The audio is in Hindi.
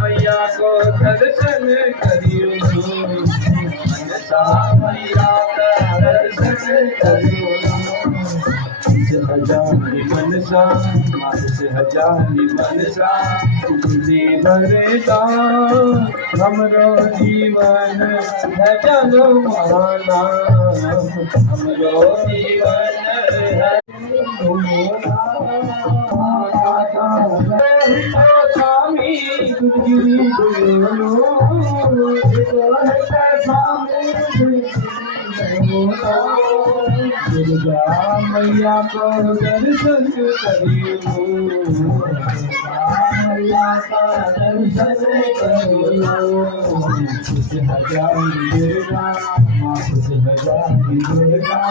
मैया को दर्शन करियो मनसा मैया का दर्शन करियो हजारी मनसा मानस हजारी मनसा तुझे भरता हमरो जीवन भजन माना हमरो जीवन है स्वामी तुझी दुर्गा मैया को दर्शन करियो मैया का दर्शन करियो खुश हजारी दुर्गा खुश हजारी दुर्गा